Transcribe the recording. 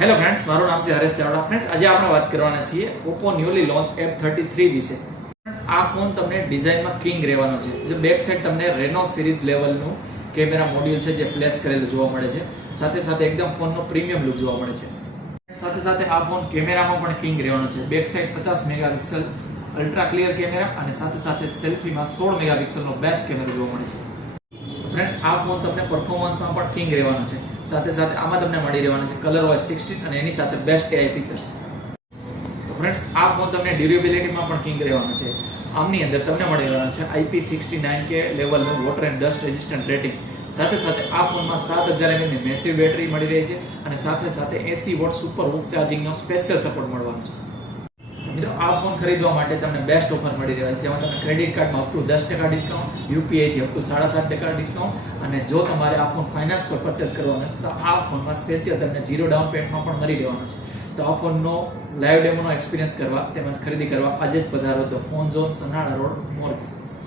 Hello friends, મારું નામ છે હરેશ ચાવડા. ફ્રેન્ડ્સ, આજે આપણે વાત કરવાના છીએ Oppo ન્યુલી લોન્ચ F33 વિશે. ફ્રેન્ડ્સ, આ ફોન તમને ડિઝાઇનમાં કિંગ રહેવાનો છે. જે બેક સાઈડ તમને રેનો સિરીઝ લેવલનું કેમેરા મોડ્યુલ છે જે પ્લેસ કરેલું જોવા મળે છે. સાથે સાથે એકદમ ફોનનો પ્રીમિયમ લુક જોવા મળે છે. સાથે સાથે આ ફોન કેમેરામાં પણ કિંગ રહેવાનો છે. Back side 50 megapixel ultra clear camera અને સાથે સાથે સેલ્ફીમાં 16 મેગાપિક્સલનો બેસ્ટ કેમેરો જોવા મળે છે. ફ્રેન્ડ્સ, આ ફોન તમને પરફોર્મન્સમાં પણ કિંગ રહેવાનો છે. સાથે સાથે આમાં તમને મળી રહેવાનો છે કલર OS 16 અને એની સાથે બેસ્ટ AI ફીચર્સ. તો ફ્રેન્ડ્સ, આ ફોન તમને ડ્યુરેબિલિટીમાં પણ કિંગ રહેવાનો છે. આમની અંદર તમને મળી રહેવાનો છે IP69K લેવલનું water and dust resistant rating. સાથે સાથે આ ફોનમાં 7000 mAh ની મેસિવ બેટરી મળી રહી છે અને સાથે સાથે 80 વોટ સુપર હૂક ચાર્જિંગનો સ્પેશિયલ સપોર્ટ મળવાનો છે. મિત્રો, આ ફોન ખરીદવા માટે તમને બેસ્ટ ઓફર મળી રહે છે, જેમાં તમને ક્રેડિટ કાર્ડમાં અપ ટુ 10% ડિસ્કાઉન્ટ, UPI થી અપ ટુ 7.5% ડિસ્કાઉન્ટ અને જો તમારે આ ફોન ફાઇનાન્સ પર પરચેસ કરવાનો તો આ ફોનમાં સ્પેશિયલ તમને 0 ડાઉન પેમેન્ટમાં પણ મળી રહેવાનો છે. તો આ ફોનનો લાઈવ ડેમોનો એક્સપિરિયન્સ કરવા તેમજ ખરીદી કરવા આજે જ પધારો તો phone zone Sanala road Morbi.